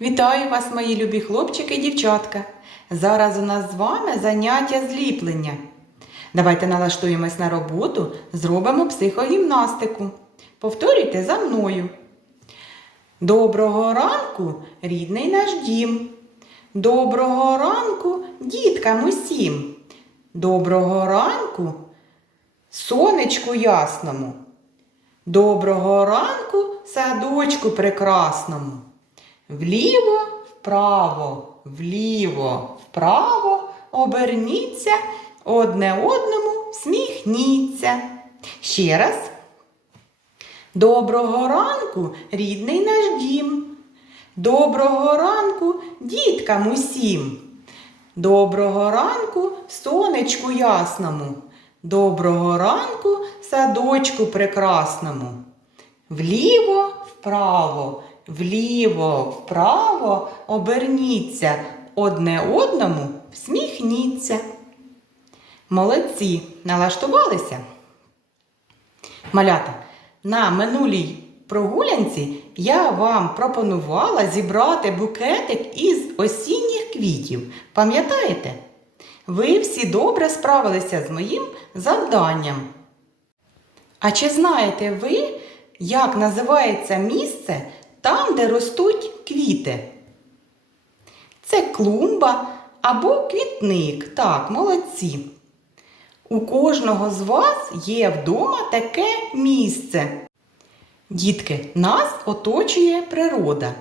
Вітаю вас, мої любі хлопчики і дівчатка. Зараз у нас з вами заняття зліплення. Давайте налаштуємось на роботу, зробимо психогімнастику. Повторюйте за мною. Доброго ранку, рідний наш дім. Доброго ранку, діткам усім. Доброго ранку, сонечку ясному. Доброго ранку, садочку прекрасному. Вліво, вправо, вліво, вправо, оберніться, одне одному всміхніться. Ще раз. Доброго ранку, рідний наш дім. Доброго ранку, діткам усім. Доброго ранку, сонечку ясному. Доброго ранку, садочку прекрасному. Вліво, вправо, вліво, вправо оберніться, одне одному всміхніться. Молодці, налаштувалися? Малята, на минулій прогулянці я вам пропонувала зібрати букетик із осінніх квітів. Пам'ятаєте? Ви всі добре справилися з моїм завданням. А чи знаєте ви, як називається місце там, де ростуть квіти? Це клумба або квітник. Так, молодці. У кожного з вас є вдома таке місце. Дітки, нас оточує природа.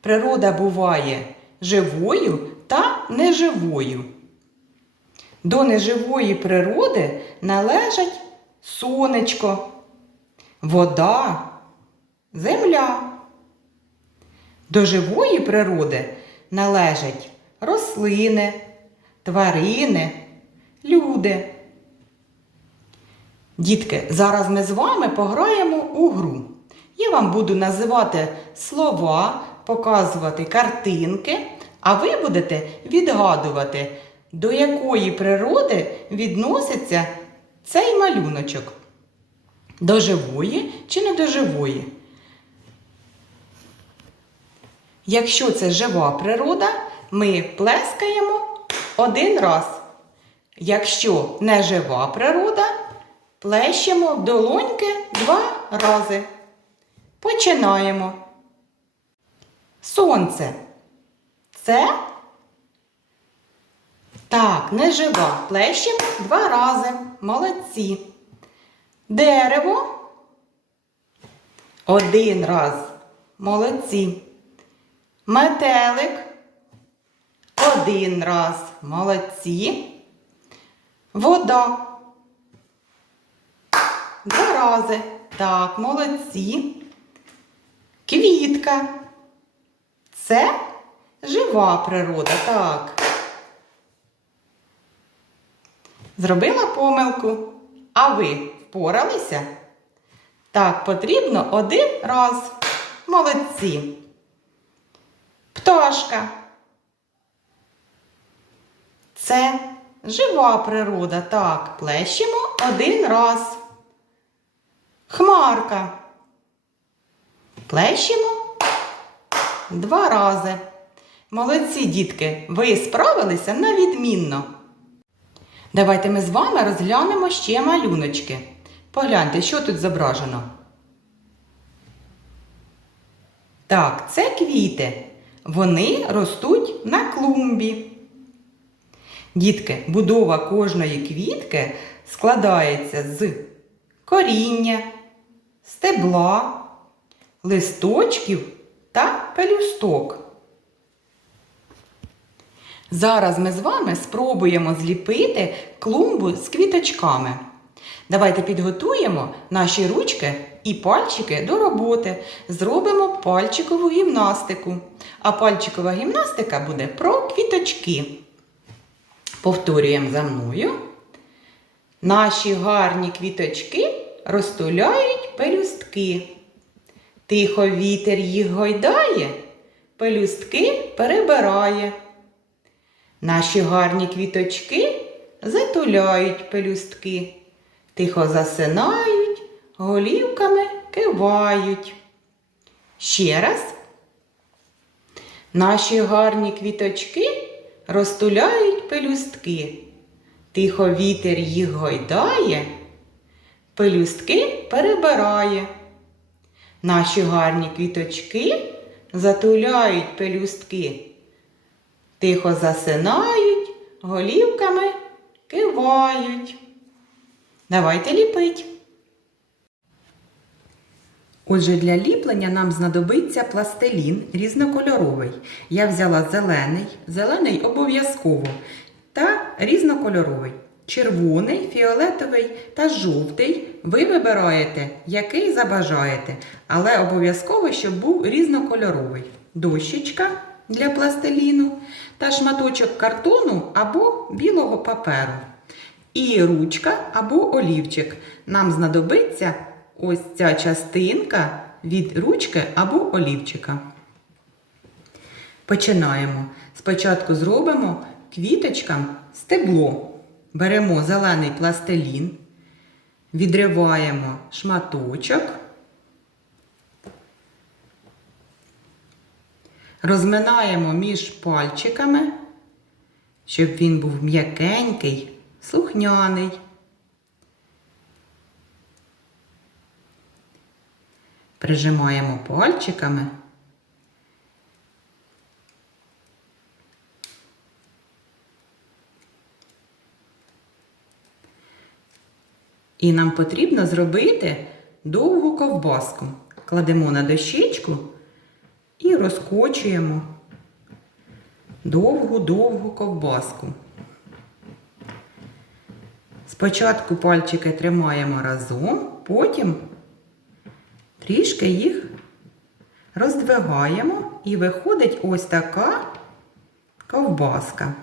Природа буває живою та неживою. До неживої природи належать сонечко, вода, земля. До живої природи належать рослини, тварини, люди. Дітки, зараз ми з вами пограємо у гру. Я вам буду називати слова, показувати картинки, а ви будете відгадувати, до якої природи відноситься цей малюночок. До живої чи не до живої? Якщо це жива природа, ми плескаємо один раз. Якщо не жива природа, плещемо долоньки два рази. Починаємо. Сонце. Це так, не жива. Плещемо два рази. Молодці. Дерево. Один раз. Молодці. Метелик. Один раз. Молодці. Вода. Два рази. Так, молодці. Квітка. Це жива природа. Так. Зробила помилку. А ви впоралися? Так, потрібно один раз. Молодці. Пташка. Це жива природа. Так, плещемо один раз. Хмарка. Плещемо два рази. Молодці, дітки, ви справилися на відмінно. Давайте ми з вами розглянемо ще малюночки. Погляньте, що тут зображено. Так, це квіти. Вони ростуть на клумбі. Дітки, будова кожної квітки складається з коріння, стебла, листочків та пелюсток. Зараз ми з вами спробуємо зліпити клумбу з квіточками. Давайте підготуємо наші ручки і пальчики до роботи. Зробимо пальчикову гімнастику. А пальчикова гімнастика буде про квіточки. Повторюємо за мною. Наші гарні квіточки розтуляють пелюстки. Тихо вітер їх гойдає, пелюстки перебирає. Наші гарні квіточки затуляють пелюстки, тихо засинають, голівками кивають. Ще раз. Наші гарні квіточки розтуляють пелюстки. Тихо вітер їх гойдає, пелюстки перебирає. Наші гарні квіточки затуляють пелюстки. Тихо засинають, голівками кивають. Давайте ліпить. Отже, для ліплення нам знадобиться пластилін різнокольоровий. Я взяла зелений, зелений обов'язково, та різнокольоровий. Червоний, фіолетовий та жовтий ви вибираєте, який забажаєте, але обов'язково, щоб був різнокольоровий. Дощечка для пластиліну та шматочок картону або білого паперу. І ручка або олівчик. Нам знадобиться ось ця частинка від ручки або олівчика. Починаємо. Спочатку зробимо квіточкам стебло. Беремо зелений пластилін, відриваємо шматочок, розминаємо між пальчиками, щоб він був м'якенький, слухняний. Прижимаємо пальчиками. І нам потрібно зробити довгу ковбаску. Кладемо на дощечку і розкочуємо довгу-довгу ковбаску. Спочатку пальчики тримаємо разом, потім трішки їх роздвигаємо і виходить ось така ковбаска.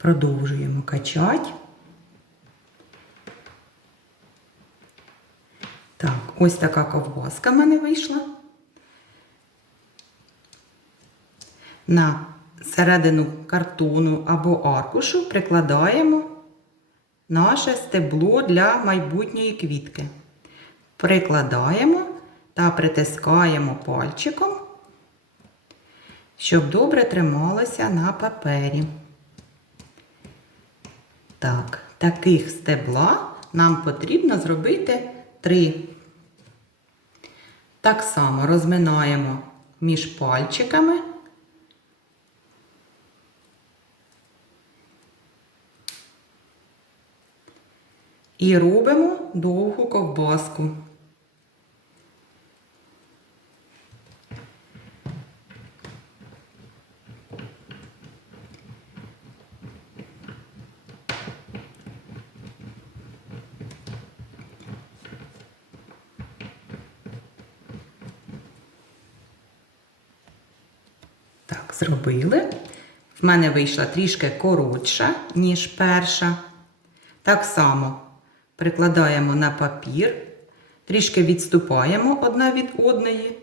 Продовжуємо качати. Так, ось така ковбаска в мене вийшла. На середину картону або аркушу прикладаємо наше стебло для майбутньої квітки. Прикладаємо та притискаємо пальчиком, щоб добре трималося на папері. Так, таких стебла нам потрібно зробити три. Так само розминаємо між пальчиками. І робимо довгу ковбаску. Так, зробили. В мене вийшла трішки коротша, ніж перша. Так само прикладаємо на папір, трішки відступаємо одна від одної.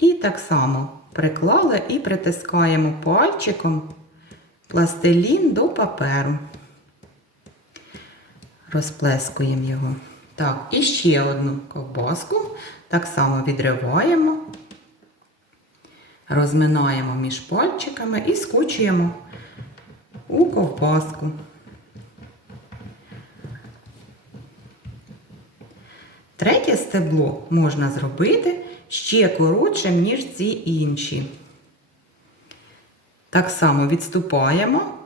І так само приклали і притискаємо пальчиком пластилін до паперу. Розплескуємо його. Так, і ще одну ковбаску. Так само відриваємо, розминаємо між пальчиками і скочуємо у ковбаску. Третє стебло можна зробити ще коротшим, ніж ці інші. Так само відступаємо,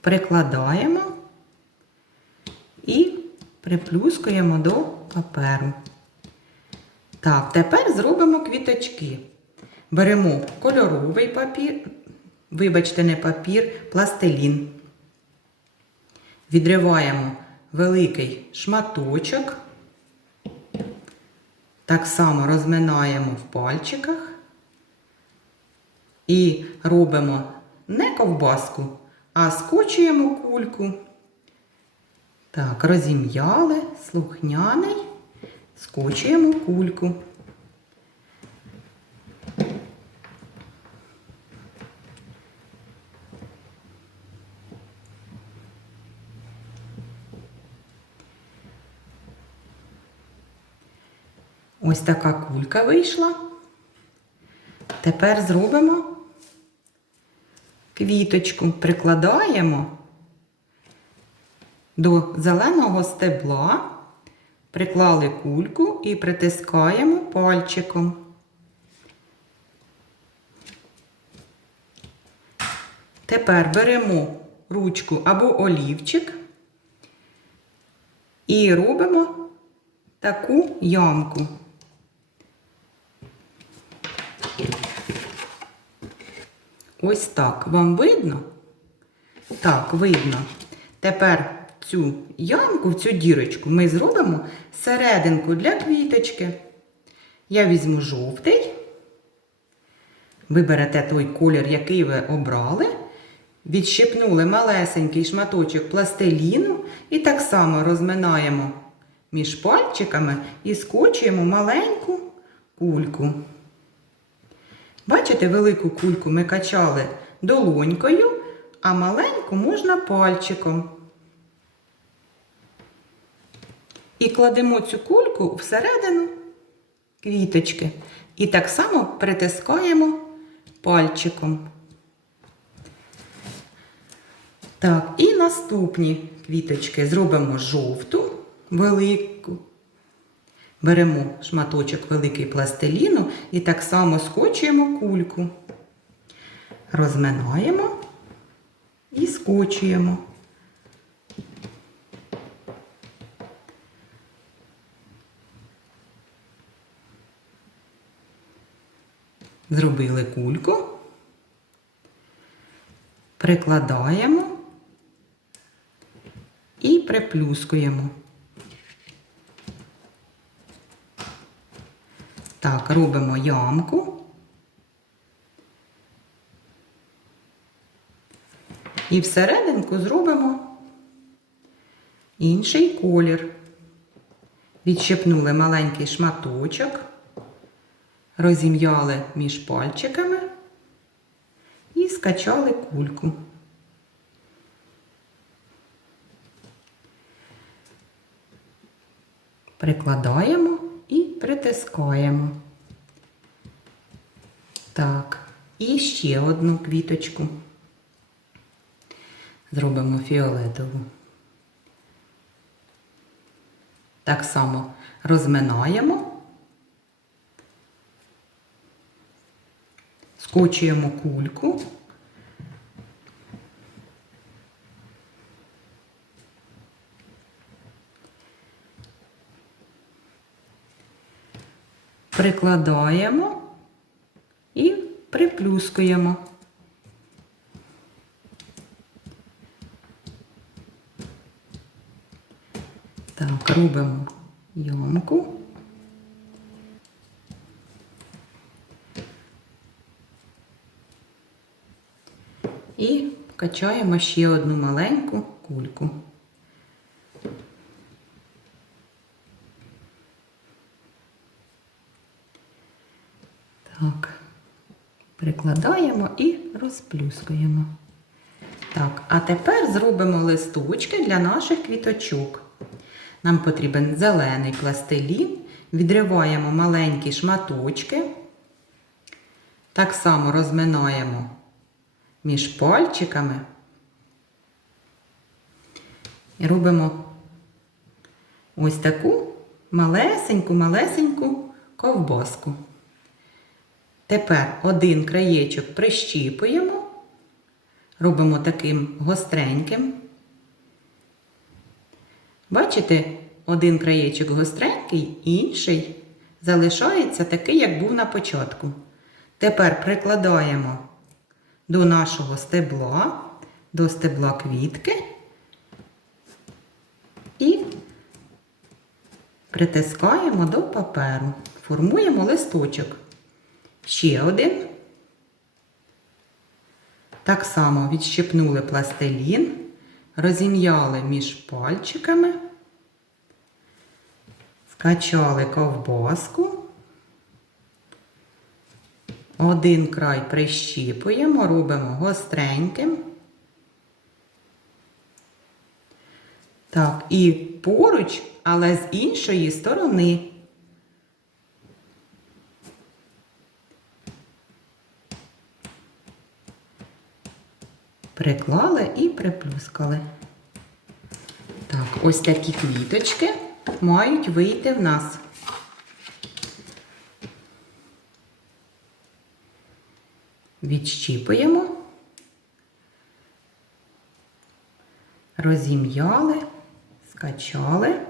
прикладаємо і приплюскуємо до паперу. Так, тепер зробимо квіточки. Беремо кольоровий папір, вибачте, не папір, пластилін. Відриваємо великий шматочок. Так само розминаємо в пальчиках і робимо не ковбаску, а скочуємо кульку. Так, розім'яли, слухняний, скочуємо кульку. Ось така кулька вийшла. Тепер зробимо квіточку, прикладаємо до зеленого стебла, приклали кульку і притискаємо пальчиком. Тепер беремо ручку або олівчик і робимо таку ямку. Ось так. Вам видно? Так, видно. Тепер цю ямку, цю дірочку ми зробимо серединку для квіточки. Я візьму жовтий. Ви берете той колір, який ви обрали. Відщипнули малесенький шматочок пластиліну і так само розминаємо між пальчиками і скочуємо маленьку кульку. Бачите, велику кульку ми качали долонькою, а маленьку можна пальчиком. І кладемо цю кульку всередину квіточки. І так само притискаємо пальчиком. Так, і наступні квіточки зробимо жовту, велику. Беремо шматочок великий пластиліну і так само скочуємо кульку. Розминаємо і скочуємо. Зробили кульку, прикладаємо і приплюскуємо. Так, робимо ямку. І всерединку зробимо інший колір. Відщепнули маленький шматочок, розім'яли між пальчиками і скачали кульку. Прикладаємо і притискаємо. Так, і ще одну квіточку. Зробимо фіолетову. Так само розминаємо, скочуємо кульку. Прикладаємо і приплюскуємо. Так, робимо ямку. І качаємо ще одну маленьку кульку. Так, прикладаємо і розплюскуємо. Так, а тепер зробимо листочки для наших квіточок. Нам потрібен зелений пластилін, відриваємо маленькі шматочки. Так само розминаємо між пальчиками. І робимо ось таку малесеньку-малесеньку ковбаску. Тепер один краєчок прищіпуємо, робимо таким гостреньким. Бачите, один краєчок гостренький, інший залишається такий, як був на початку. Тепер прикладаємо до нашого стебла, до стебла квітки і притискаємо до паперу. Формуємо листочок. Ще один. Так само відщипнули пластилін, розім'яли між пальчиками, скачали ковбаску. Один край прищіпуємо, робимо гостреньким. Так, і поруч, але з іншої сторони. Приклали і приплюскали. Так, ось такі квіточки мають вийти в нас. Відщіпуємо, розім'яли, скачали.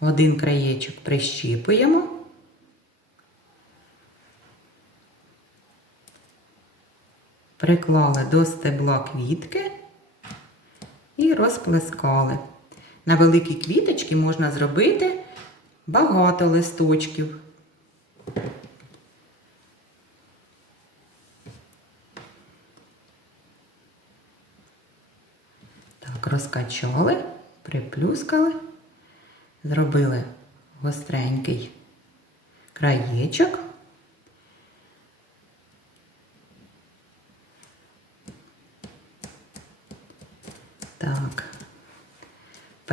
Один краєчок прищіпуємо. Приклали до стебла квітки і розплескали. На великі квіточки можна зробити багато листочків. Так, розкачали, приплюскали, зробили гостренький краєчок. Так,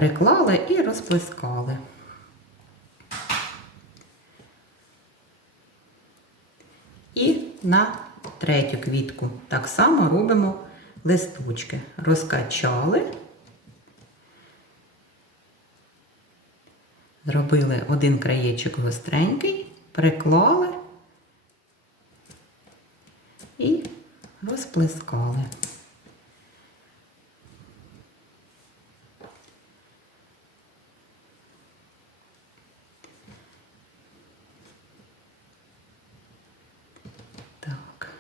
приклали і розплескали. І на третю квітку так само робимо листочки. Розкачали, зробили один краєчок гостренький, приклали і розплескали. Так.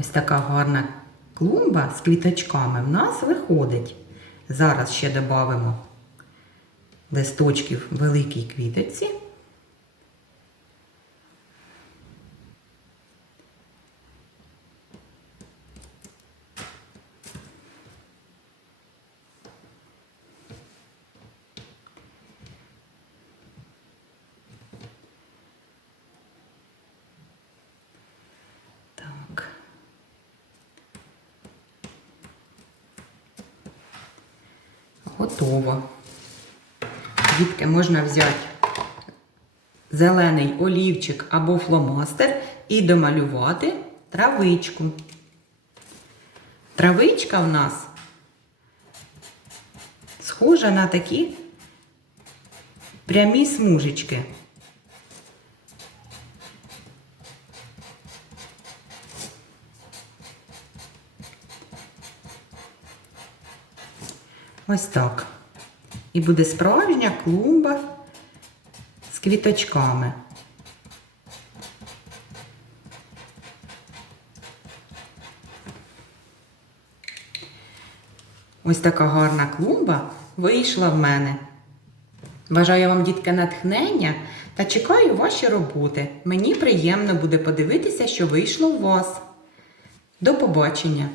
Ось така гарна клумба з квіточками в нас виходить. Зараз ще додамо листочків великій квіточці. Так. Готово. Дітки можна взяти зелений олівчик або фломастер і домалювати травичку. Травичка в нас схожа на такі прямі смужечки. Ось так. І буде справжня клумба з квіточками. Ось така гарна клумба вийшла в мене. Бажаю вам, дітки, натхнення та чекаю ваші роботи. Мені приємно буде подивитися, що вийшло у вас. До побачення!